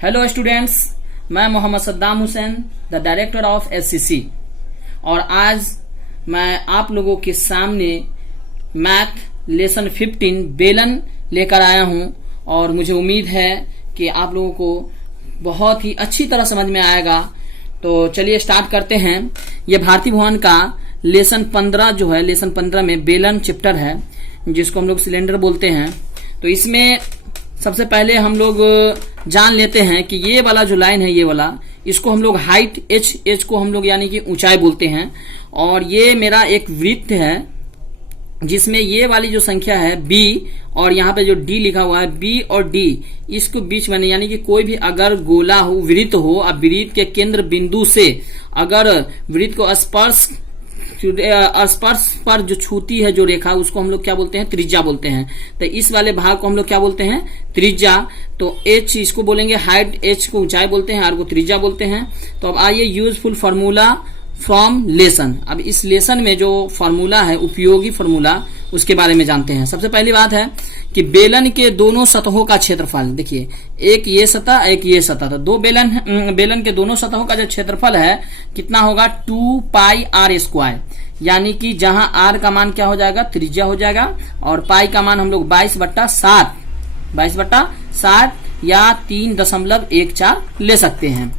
Hello students, मैं Mohammad Saddam Hussain, the director of SCC, और आज मैं आप लोगों के सामने मैथ लेसन 15 बेलन लेकर आया हूं और मुझे उम्मीद है कि आप लोगों को बहुत ही अच्छी तरह समझ में आएगा। तो चलिए स्टार्ट करते हैं। ये भारती भवन का लेसन 15 जो है, लेसन 15 में बेलन चैप्टर है जिसको हम लोग सिलेंडर बोलते हैं। तो इसमें सबसे पहले हम लोग जान लेते हैं कि ये वाला जो लाइन है, ये वाला, इसको हम लोग हाइट एच को हम लोग यानी कि ऊंचाई बोलते हैं। और ये मेरा एक वृत्त है जिसमें ये वाली जो संख्या है b और यहाँ पे जो d लिखा हुआ है, b और d इसको बीच में यानी कि कोई भी अगर गोला हो, वृत्त हो, अब वृत्त के केंद्र बिंदु से अगर वृत्त को स्पर्श पर जो छूती है जो रेखा, उसको हम लोग क्या बोलते हैं? त्रिज्या बोलते हैं। तो इस वाले भाग को हम लोग क्या बोलते हैं? त्रिज्या। तो h इसको बोलेंगे हाइट, h को ऊंचाई बोलते हैं, r को त्रिज्या बोलते हैं। तो अब आइए यूजफुल फार्मूला फ्रॉम लेसन। अब इस लेसन में जो फार्मूला है, उपयोगी फार्मूला, उसके बारे में जानते हैं। सबसे पहली बात है कि बेलन के दोनों सतहों का क्षेत्रफल, देखिए एक ये सतह एक ये सतह, तो दो बेलन के दोनों सतहों का जो क्षेत्रफल है कितना होगा? 2 पाई r स्क्वायर, यानी कि जहां r का मान क्या हो जाएगा? त्रिज्या हो जाएगा, और पाई का मान हम लोग 22/7 या 3.14 ले सकते हैं।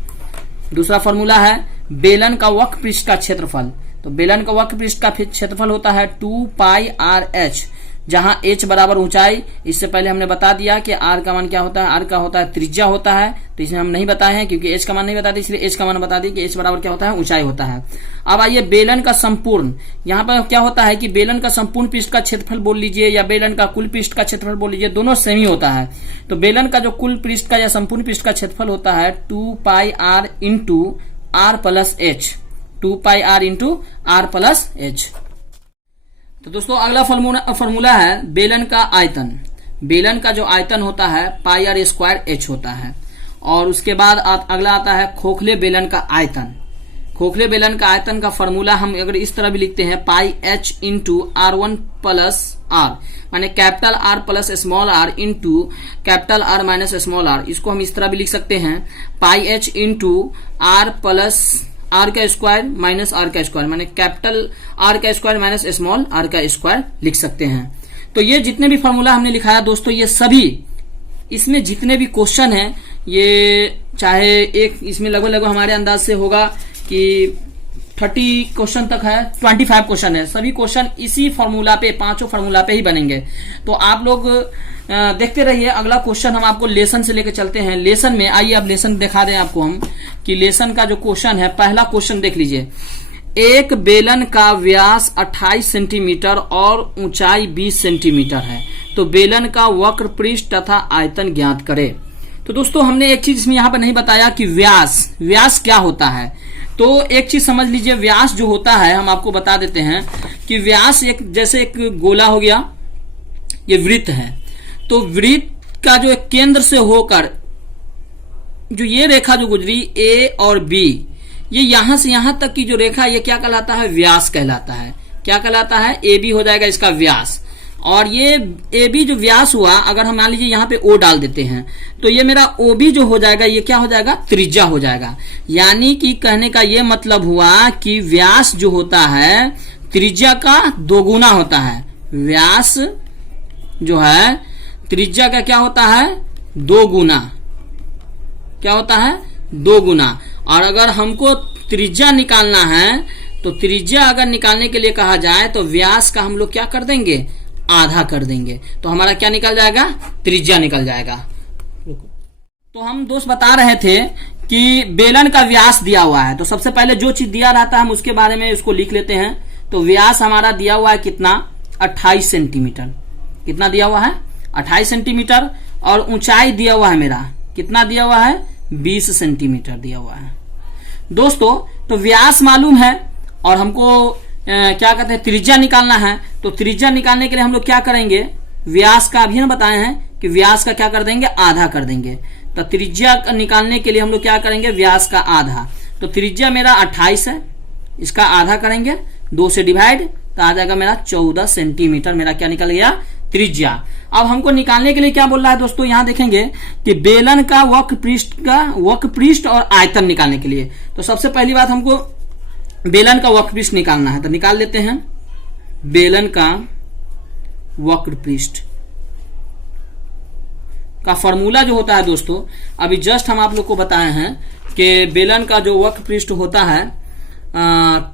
दूसरा फॉर्मूला है बेलन का वक्र पृष्ठ का क्षेत्रफल। तो बेलन का वक्र पृष्ठ का क्षेत्रफल होता है 2 पाई r h, जहां h बराबर ऊंचाई, इससे पहले हमने बता दिया कि r का मान क्या होता है? r का होता है त्रिज्या होता है, तो इसमें हम नहीं बताए हैं क्योंकि h का मान नहीं बताते, इसलिए h का मान बता दिए कि h बराबर क्या होता है? ऊंचाई होता है। अब आइए बेलन का संपूर्ण, यहाँ पर क्या होता है कि बेलन का संपूर्ण पृष्ठ का क्षेत्रफल बोल लीजिए या बेलन का कुल पृष्ठ का क्षेत्रफल बोल लीजिए, दोनों सेम ही होता है। तो बेलन का जो कुल पृष्ठ का या संपूर्ण पृष्ठ का क्षेत्रफल होता है 2 पाई r into r plus h, 2 पाई r into r plus h। तो दोस्तों अगला फॉर्मूला है बेलन का आयतन। बेलन का जो आयतन होता है पाई r स्क्वायर h होता है। और उसके बाद अगला आता है खोखले बेलन का आयतन। खोखले बेलन का आयतन का फॉर्मूला हम अगर इस तरह भी लिखते हैं पाई h into r1 plus r, माने capital R plus small r into capital R minus small r, इसको हम इस तरह भी लिख सकते हैं पाई h into r plus r का स्क्वायर माइनस r का स्क्वायर, माने कैपिटल R का स्क्वायर माइनस स्मॉल r का स्क्वायर लिख सकते हैं। तो ये जितने भी फॉर्मूला हमने लिखा है दोस्तों, ये सभी, इसमें जितने भी क्वेश्चन हैं, ये चाहे एक इसमें लगभग हमारे अंदाज से होगा कि 30 क्वेश्चन तक है, 25 क्वेश्चन है, सभी क्वेश्चन इसी फॉर्मूला पे, पांचों फॉर्मूला पे ही बनेंगे। तो आप लोग देखते रहिए। अगला क्वेश्चन हम आपको लेसन से लेकर चलते हैं। लेसन में आइए अब लेसन दिखा दें आपको हम कि लेसन का जो क्वेश्चन है, पहला क्वेश्चन देख लीजिए। एक बेलन का व्यास 28 सेंटीमीटर और ऊंचाई 20 सेंटीमीटर है, तो बेलन का वक्र पृष्ठ तथा आयतन ज्ञात करे। तो दोस्तों हमने एक चीज इसमें यहाँ पर नहीं बताया कि व्यास क्या होता है। तो एक चीज समझ लीजिए, व्यास जो होता है हम आपको बता देते हैं कि व्यास एक, जैसे एक गोला हो गया, ये वृत्त है, तो वृत्त का जो एक केंद्र से होकर जो ये रेखा जो गुजरी A और B, ये यहां से यहां तक की जो रेखा, ये क्या कहलाता है? व्यास कहलाता है। क्या कहलाता है? AB हो जाएगा इसका व्यास। और ये AB जो व्यास हुआ, अगर हम मान लीजिए यहाँ पे O डाल देते हैं, तो ये मेरा OB जो हो जाएगा, ये क्या हो जाएगा? त्रिज्या हो जाएगा। यानी कि कहने का ये मतलब हुआ कि व्यास जो होता है त्रिज्या का दोगुना होता है। व्यास जो है त्रिज्या का क्या होता है? 2 गुना। क्या होता है? 2 गुना। और अगर हमको त्रिज्या निकालना है, तो त्रिज्या अगर निकालने के लिए कहा जाए तो व्यास का हम लोग क्या कर देंगे? आधा कर देंगे, तो हमारा क्या निकल जाएगा? त्रिज्या निकल जाएगा। तो हम दोस्त बता रहे थे कि बेलन का व्यास दिया हुआ है, तो सबसे पहले जो चीज दिया रहता है हम उसके बारे में उसको लिख लेते हैं। तो व्यास हमारा दिया हुआ है कितना? 28 सेंटीमीटर। कितना दिया हुआ है? 28 सेंटीमीटर। और ऊंचाई दिया हुआ है मेरा, कितना दिया हुआ है? 20 सेंटीमीटर दिया हुआ है दोस्तों। तो व्यास मालूम है और हमको क्या कहते हैं? त्रिज्या निकालना है। तो त्रिज्या निकालने के लिए हम लोग क्या करेंगे? व्यास का अभी हम बताए हैं कि व्यास का क्या कर देंगे? आधा कर देंगे। तो त्रिज्या निकालने के लिए हम लोग क्या करेंगे? व्यास का आधा। तो त्रिज्या मेरा 28 है, इसका आधा करेंगे, 2 से डिवाइड, तो आ जाएगा मेरा 14 सेंटीमीटर। मेरा क्या निकल गया? त्रिज्या। अब हमको निकालने के लिए क्या बोल रहा है दोस्तों, यहां देखेंगे कि बेलन का वक्र पृष्ठ और आयतन निकालने के लिए। तो सबसे पहली बात हमको बेलन का वक्र पृष्ठ निकालना है, तो निकाल लेते हैं। बेलन का वक्र पृष्ठ का फॉर्मूला जो होता है दोस्तों, अभी जस्ट हम आप लोग को बताए हैं कि बेलन का जो वक्र पृष्ठ होता है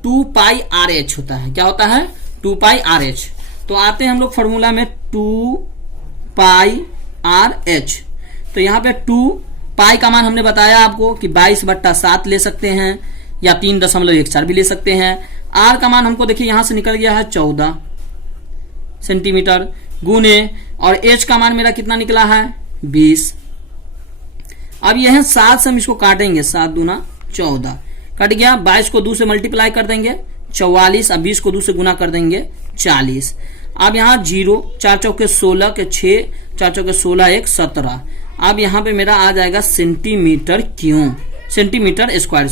2 पाई आर एच होता है। क्या होता है? 2 पाई आर एच। तो आते हैं हम लोग फॉर्मूला में 2 पाई आर एच। तो यहाँ पे 2 पाई का मान हमने बताया आपको कि 22/7 ले सकते हैं या 3.14 भी ले सकते हैं। आर का मान हमको देखिए यहां से निकल गया है 14 सेंटीमीटर गुने, और एच का मान मेरा कितना निकला है 20। अब यह 7 से हम इसको काटेंगे, 7 दूना 14 कट गया। 22 को 2 से मल्टीप्लाई कर देंगे 44, अब 20 को 2 से गुना कर देंगे 40। अब यहाँ 0, 4 चौके 16 के 6, 4 चौके 16 1 17। अब यहाँ पे मेरा आ जाएगा सेंटीमीटर स्क्वायर,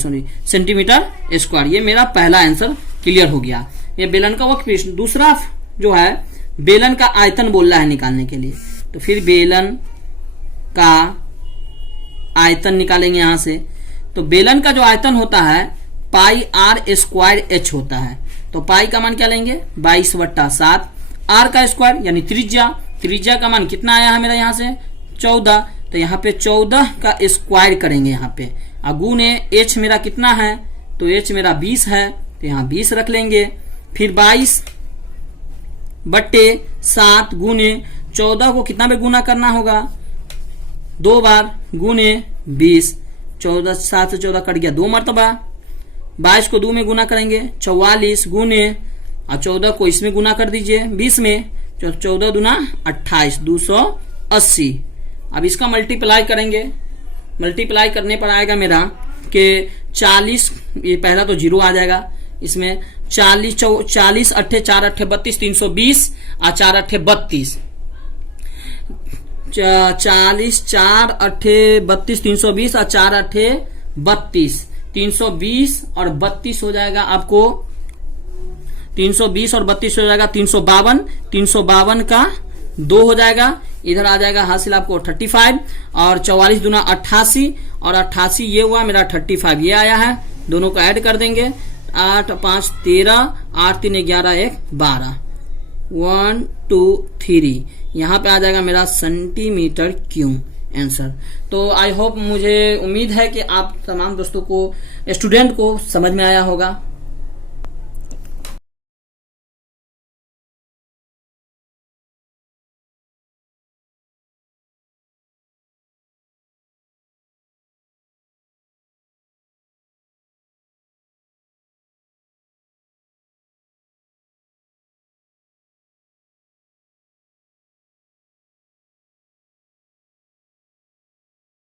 सेंटीमीटर स्क्वायर। ये मेरा पहला आंसर क्लियर हो गया। ये बेलन का वक्र पृष्ठ। दूसरा जो है बेलन का आयतन बोल रहा है निकालने के लिए, तो फिर बेलन का आयतन निकालेंगे यहां से। तो बेलन का जो आयतन होता है पाई आर स्क्वायर एच होता है। तो पाई का मान क्या लेंगे 22/7, आर का स्क्वायर यानी त्रिज्या का मान कितना आया है मेरा यहाँ से 14। तो यहाँ पे 14 का स्क्वायर करेंगे यहाँ पे, गुने एच मेरा कितना है, तो एच मेरा 20 है, तो यहाँ 20 रख लेंगे। फिर 22/7 गुने 14 को कितना पे गुना करना होगा 2 बार, गुने 20। 14 7 से 14 कट गया 2 मरतबा। 22 को 2 में गुना करेंगे 44 गुने, और 14 को इसमें गुना कर दीजिए 20 में, 14 दूना 28, 280। अब इसका मल्टीप्लाई करेंगे, मल्टीप्लाई करने पर आएगा मेरा कि 40, ये पहला तो 0 आ जाएगा इसमें, 40 अट्ठे 4 अट्ठे 32, 320 और 4 अट्ठे 32, 40 4 अट्ठे 32 320 और 4 अट्ठे 32, 320 और 32 हो जाएगा आपको, 320 और 32 हो जाएगा 352, 352 का 2 हो जाएगा, इधर आ जाएगा हासिल आपको 35, और 44 दूना 88, और 88 ये हुआ मेरा 35 ये आया है। दोनों को ऐड कर देंगे, 8 5 13, 8 3 11 1 12, 1 2 3, यहाँ पे आ जाएगा मेरा सेंटीमीटर क्यूब आंसर। तो आई होप, मुझे उम्मीद है कि आप तमाम दोस्तों को, स्टूडेंट को समझ में आया होगा।